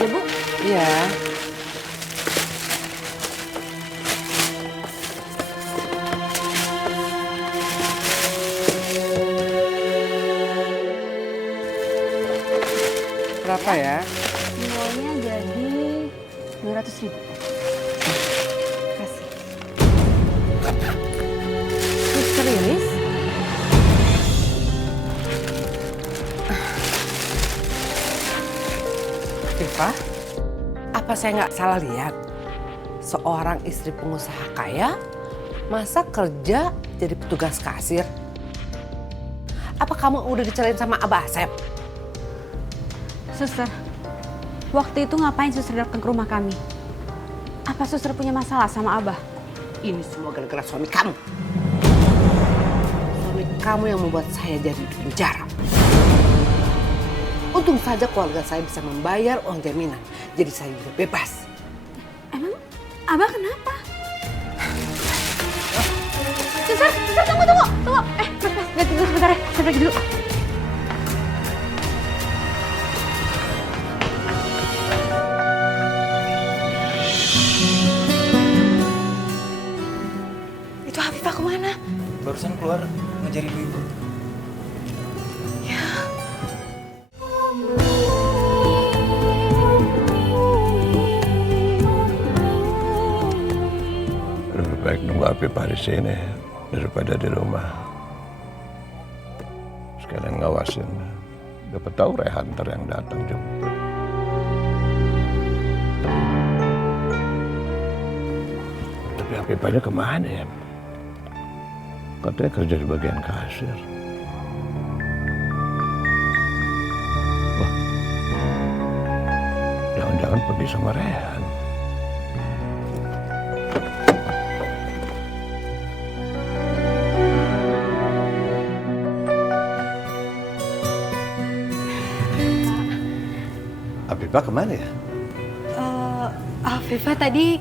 aja, Bu. Iya. Berapa ya? Semuanya jadi 200.000. Kasih. Suster Iris? Viva, apa saya nggak salah lihat? Seorang istri pengusaha kaya, masa kerja jadi petugas kasir? Apa kamu udah dicerain sama Abah Asep? Suster, waktu itu ngapain suster datang ke rumah kami? Apa suster punya masalah sama Abah? Ini semua gara-gara suami kamu. Suami kamu yang membuat saya jadi di penjara. Untung saja keluarga saya bisa membayar uang jaminan, jadi saya bisa bebas. Emang Abah kenapa? Suster, tunggu. Mas, ganti dulu sebentar ya, saya pergi dulu. Itu Hafifah kemana? Barusan keluar ngejar ibu-ibu. Lebih baik nunggu Hafifah di sini daripada di rumah. Sekalian ngawasin. Dapat tahu Rehan ntar yang datang jemput. Tapi Hafifahnya kemana ya? Katanya kerja di bagian kasir. Wah, jangan-jangan pergi sama Rehan. Hafifah kemana ya? Afifah tadi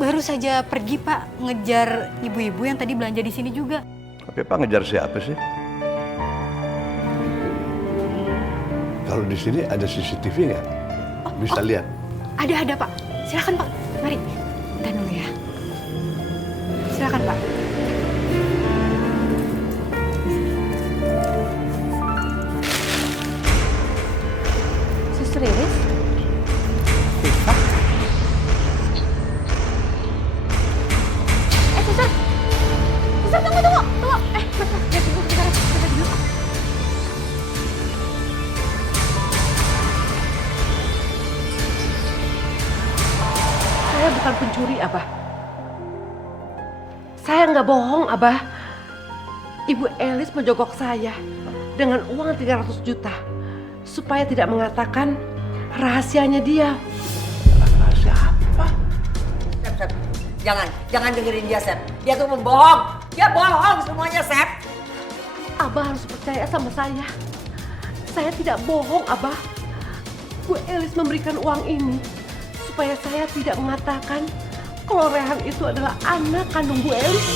baru saja pergi, Pak, ngejar ibu-ibu yang tadi belanja di sini juga. Hafifah ngejar siapa sih? Kalau di sini ada CCTV nggak? Bisa lihat? Ada, Pak. Silakan, Pak. Mari. Kita dulu ya. Silakan, Pak. Suster Iris? Viva, Suster, tunggu. Mas, ganti dulu sebentar ya, saya pergi dulu. saya bukan pencuri, Abah. Saya nggak bohong, Abah. Ibu Elis menjogok saya dengan uang 300 juta supaya tidak mengatakan rahasianya dia. Rahasia apa? Sep, jangan dengerin dia, Sep. Dia tuh membohong. Dia bohong semuanya, Sep. Abah harus percaya sama saya. Saya tidak bohong, Abah. Bu Elis memberikan uang ini supaya saya tidak mengatakan kalau Rehan itu adalah anak kandung Bu Elis.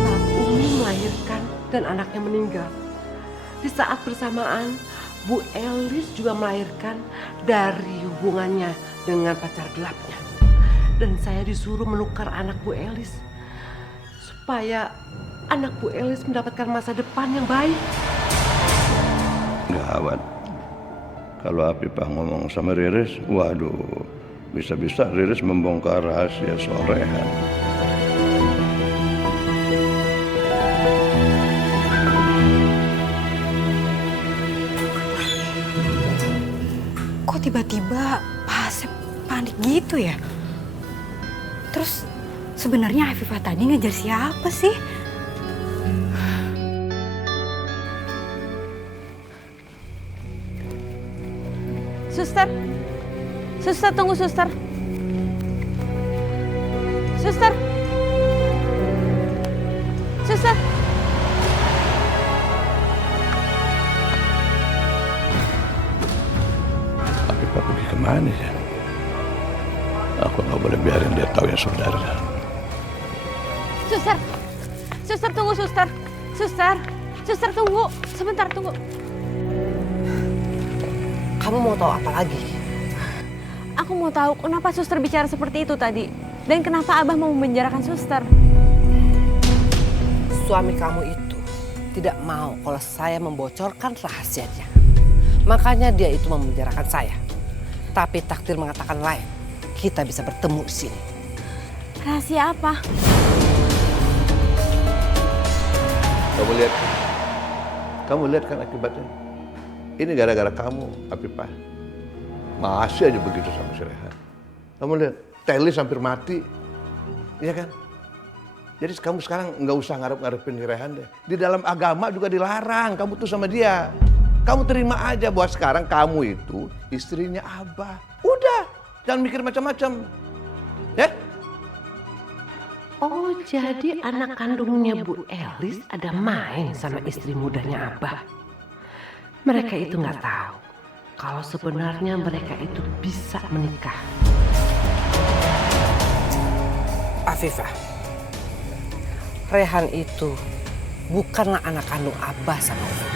Saat Umi melahirkan dan anaknya meninggal, di saat bersamaan Bu Elis juga melahirkan dari hubungannya dengan pacar gelapnya. Dan saya disuruh menukar anak Bu Elis supaya anak Bu Elis mendapatkan masa depan yang baik. Gawat. Kalau Hafifah ngomong sama Riris, waduh, bisa-bisa Riris membongkar rahasia soal Rehan. Kok tiba-tiba Pak Asep panik gitu ya? Terus sebenarnya Afifah tadi ngejar siapa sih? Suster, tunggu suster. Suster. Hafifah pergi kemana ya? Aku nggak boleh biarin dia tahu yang sebenarnya. Suster, tunggu suster. Suster tunggu, sebentar tunggu. Kamu mau tahu apa lagi? Aku mau tahu kenapa suster bicara seperti itu tadi. Dan kenapa Abah mau memenjarakan suster. Suami kamu itu tidak mau kalau saya membocorkan rahasianya. Makanya dia itu memenjarakan saya. Tapi takdir mengatakan lain. Kita bisa bertemu di sini. Rahasia apa? Kamu lihat kan akibatnya. Ini gara-gara kamu, Afifah. Masih aja begitu sama si Rehan. Kamu lihat, Telis hampir mati. Iya kan? Jadi kamu sekarang nggak usah ngarep-ngarepin si Rehan deh. Di dalam agama juga dilarang kamu tuh sama dia. Kamu terima aja bahwa sekarang kamu itu istrinya Abah. Udah, jangan mikir macam-macam. Ya? Oh, jadi anak kandungnya Bu Elis ada main sama istri mudanya Abah. Mereka itu nggak tahu kalau sebenarnya mereka itu bisa menikah. Afifah, Rehan itu bukanlah anak kandung Abah sama Umi.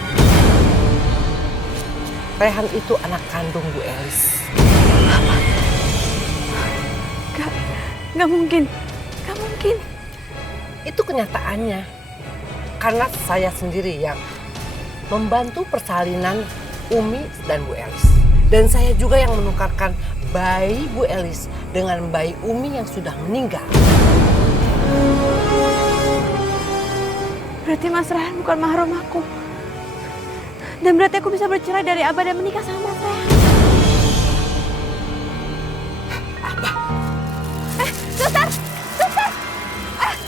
Rehan itu anak kandung Bu Elis. Gak mungkin. Gak mungkin. Itu kenyataannya. Karena saya sendiri yang membantu persalinan Umi dan Bu Elis. Dan saya juga yang menukarkan bayi Bu Elis dengan bayi Umi yang sudah meninggal. Berarti Mas Rehan bukan mahram aku. Dan berarti aku bisa bercerai dari Abah dan menikah sama Mas Rehan. Suster! Suster!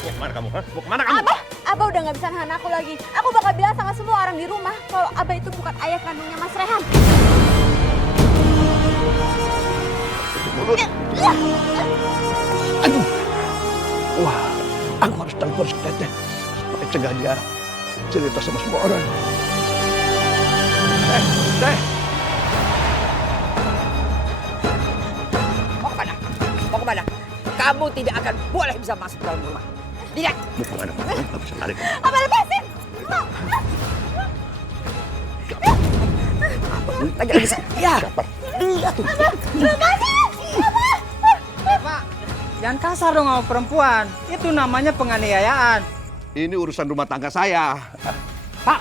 Mau kemana kamu? Mau kemana kamu? Abah udah gak bisa nahan aku lagi. Aku bakal bilang sama semua orang di rumah kalau Abah itu bukan ayah kandungnya Mas Rehan. Aduh. Wah, aku harus telepon si Teteh supaya cegah dia cerita sama semua orang. Teh. Mau kemana? Mau kemana? Kamu tidak akan boleh bisa masuk dalam rumah. Tidak. Mau kemana? Nggak bisa tarik. Abah lepasin! Lagi bisa. Ya. Pak, jangan kasar dong sama perempuan. Itu namanya penganiayaan. Ini urusan rumah tangga saya. Pak,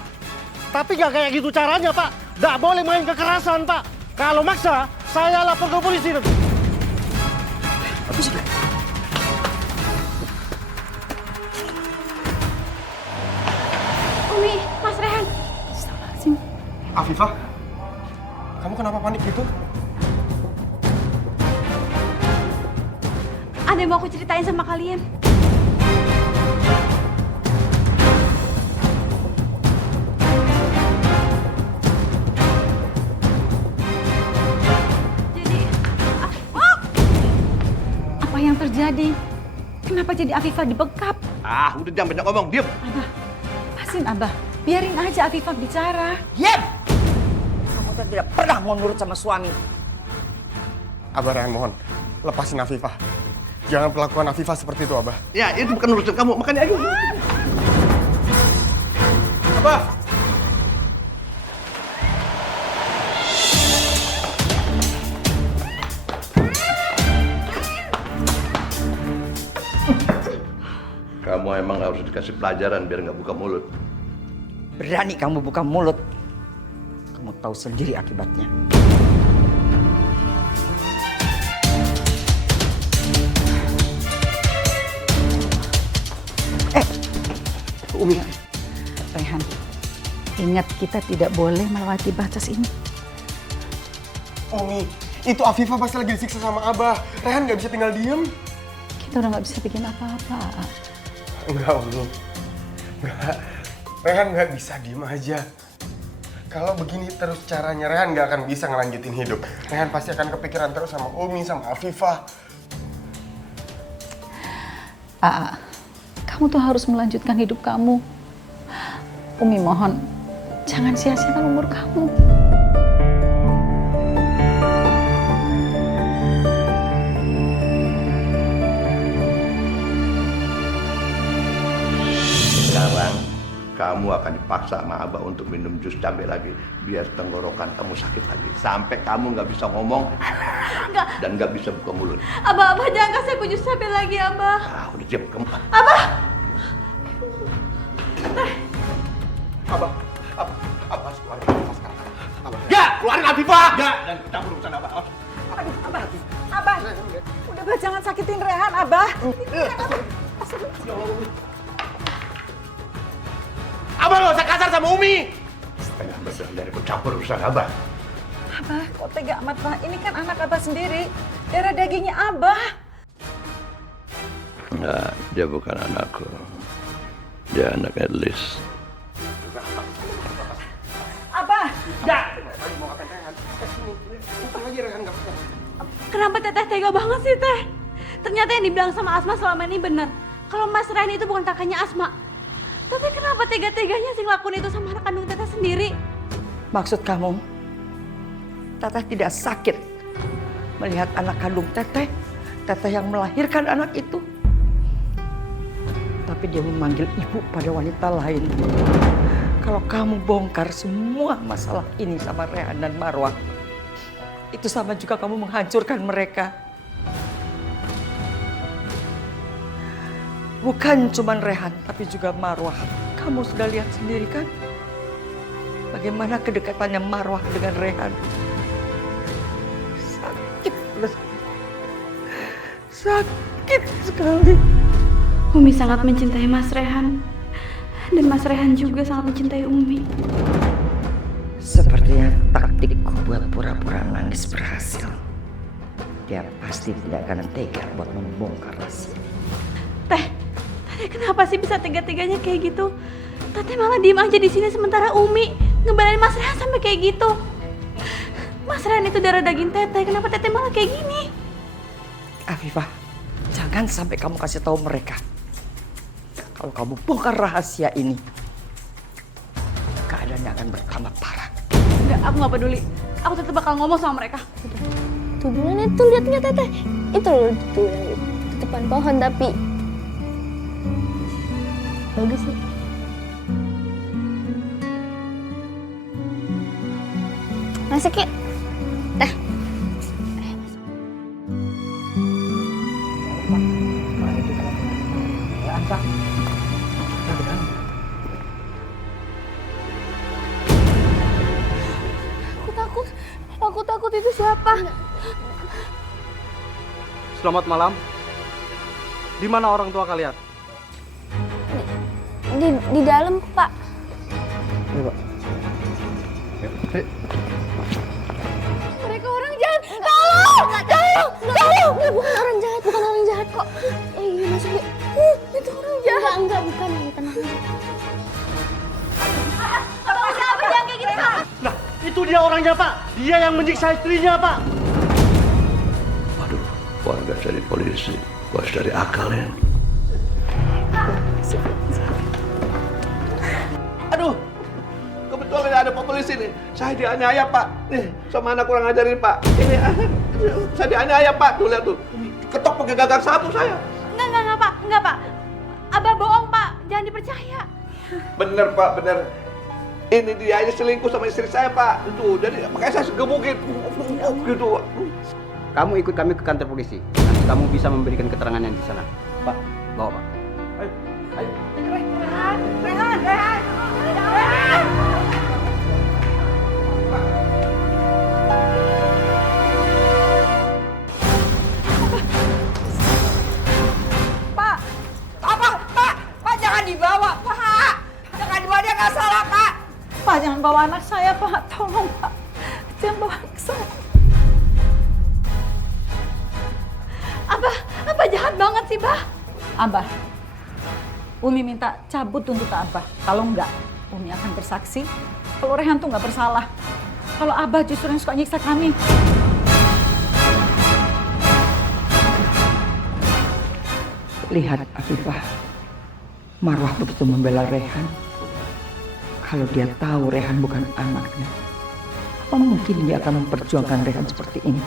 tapi gak kayak gitu caranya, Pak. Gak boleh main kekerasan, Pak. Kalau maksa, saya lapor ke polisi. Umi, Mas Rehan. Afifah, kamu kenapa panik gitu? Ada yang mau aku ceritain sama kalian. Apa yang terjadi? Kenapa jadi Afifah dibekap? Ah, udah jangan banyak ngomong, diam. Abah, pasin Abah. Biarin aja Afifah bicara. Yep. Kamu tuh tidak pernah mau nurut sama suami. Abah Rehan mohon, lepasin Afifah. Jangan perlakuan Afifah seperti itu, Abah. Ya, itu bukan urusan kamu, makanya ayo. Abah. Kamu emang harus dikasih pelajaran biar nggak buka mulut. Berani kamu buka mulut. Kamu tahu sendiri akibatnya. Umi, Rehan, ingat kita tidak boleh melewati batas ini. Umi, itu Afifah pasti lagi disiksa sama Abah. Rehan gak bisa tinggal diem. Kita udah nggak bisa bikin apa-apa. Enggak, Umi. Enggak. Rehan gak bisa diem aja. Kalau begini terus caranya, Rehan gak akan bisa ngelanjutin hidup. Rehan pasti akan kepikiran terus sama Umi, sama Afifah. Kamu tuh harus melanjutkan hidup kamu. Umi mohon, jangan sia-siakan umur kamu. Sekarang kamu kamu akan dipaksa sama Abah untuk minum jus cabai lagi, biar tenggorokan kamu sakit lagi, sampai kamu nggak bisa ngomong dan nggak bisa buka mulut. Abah, jangan kasih aku jus cabai lagi, Abah. Ah, udah diam kamu. Abah! Abah keluarin Abah sekarang. Ya, keluarin Afifah. Ya, dan campur urusan Abah. Abah, udah bah, jangan sakitin Rehan, Abah. Abah nggak usah kasar sama Umi. Setengah badan dari campur urusan Abah. Abah, kok tega amat, Bah? Ini kan anak Abah sendiri. Darah dagingnya Abah. Enggak, dia bukan anakku. Dia anak Edlis. Abah, Kenapa Teteh tega banget sih, Teh? Ternyata yang dibilang sama Asma selama ini benar. Kalau Mas Rehan itu bukan kakaknya Asma. Teteh kenapa tega-teganya sih ngelakuin itu sama anak kandung Teteh sendiri? maksud kamu, Teteh tidak sakit melihat anak kandung Teteh yang melahirkan anak itu. Tapi dia memanggil ibu pada wanita lain. Kalau kamu bongkar semua masalah ini sama Rehan dan Marwah, itu sama juga kamu menghancurkan mereka. Bukan cuma Rehan, tapi juga Marwah. Kamu sudah lihat sendiri kan? Bagaimana kedekatannya Marwah dengan Rehan. Sakit sekali. Umi sangat mencintai Mas Rehan. Dan Mas Rehan juga sangat mencintai Umi. Sepertinya taktikku buat pura-pura nangis berhasil. Dia pasti tidak akan tega buat membongkar rahasia. Teteh kenapa sih bisa tega-teganya kayak gitu? Teteh malah diem aja di sini sementara Umi ngebelain Mas Rehan sampai kayak gitu. Mas Rehan itu darah daging Teteh, kenapa Teteh malah kayak gini? Afifah, jangan sampai kamu kasih tahu mereka. Kalau kamu bongkar rahasia ini, keadaannya akan bertambah parah. Enggak, aku gak peduli. Aku tetap bakal ngomong sama mereka. Tuh bulan itu liatnya Teteh. Itu loh tuh di depan pohon tapi bagus sih. Masuk yuk. Teh. Aku takut itu siapa? Selamat malam. Di mana orang tua kalian? Di dalam, Pak. Iya, Pak. Mereka orang jahat. Tolong! Tolong! Bukan orang jahat kok. Masuk yuk. Itu orang jahat. Enggak, bukan. Tenang. Abang siapa jangan kayak gitu, Pak? Nah, itu dia orangnya, Pak. Dia yang menyiksa istrinya, Pak. Waduh, warga dari polisi, bos dari akal ya. Aduh, kebetulan ada Pak polisi nih. Saya dianiaya Pak. Nih, sama anak kurang ajar ini Pak. Ini saya dianiaya Pak. Tuh lihat tuh. Ketok pakai gagang sapu saya. Enggak, Pak. Enggak, Pak. Abah bohong, Pak. Jangan dipercaya. Bener Pak, bener. Ini dia ini selingkuh sama istri saya Pak. Itu, jadi makanya saya gebukin. Gitu. Kamu ikut kami ke kantor polisi. Nanti kamu bisa memberikan keterangan yang di sana. Pak, bawa Pak. Ayo. Rehan! Pak! Pak jangan dibawa, Pak! Jangan dibawa, dia nggak salah, Pak! Pak jangan bawa anak saya, Pak. Tolong, Pak. Jangan bawa anak saya. Abah jahat banget sih, Bah. Abah, Umi minta cabut tuntutan Abah. Kalau enggak, Umi akan bersaksi kalau Rehan tuh nggak bersalah. Kalau Abah justru yang suka nyiksa kami. Lihat Afifah, Marwah begitu membela Rehan. Kalau dia tahu Rehan bukan anaknya, apa mungkin dia akan memperjuangkan Rehan seperti ini?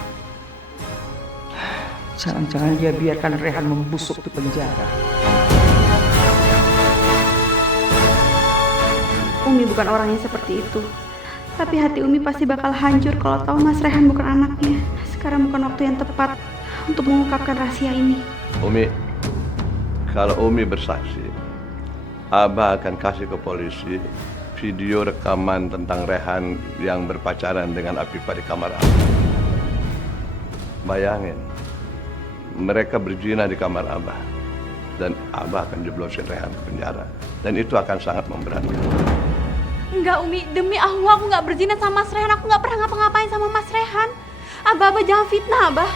Jangan-jangan dia biarkan Rehan membusuk di penjara. Umi bukan orang yang seperti itu. Tapi hati Umi pasti bakal hancur kalau tahu Mas Rehan bukan anaknya. Sekarang bukan waktu yang tepat untuk mengungkapkan rahasia ini. Umi, kalau Umi bersaksi, Abah akan kasih ke polisi video rekaman tentang Rehan yang berpacaran dengan Afifah di kamar Abah. Bayangin, mereka berzina di kamar Abah. Dan Abah akan jeblosin Rehan ke penjara. Dan itu akan sangat memberatkan. Enggak Umi, demi Allah aku nggak berzina sama Mas Rehan. Aku nggak pernah ngapa-ngapain sama Mas Rehan. Abah jangan fitnah, Abah.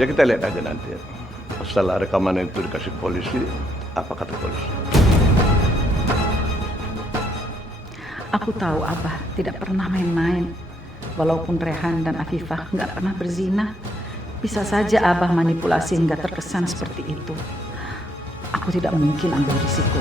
Ya kita lihat aja nanti. Setelah rekaman itu dikasih polisi, apa kata polisi? Aku tahu Abah tidak pernah main-main. Walaupun Rehan dan Afifah nggak pernah berzina, bisa saja Abah manipulasi hingga terkesan seperti itu. Aku tidak mungkin ambil risiko.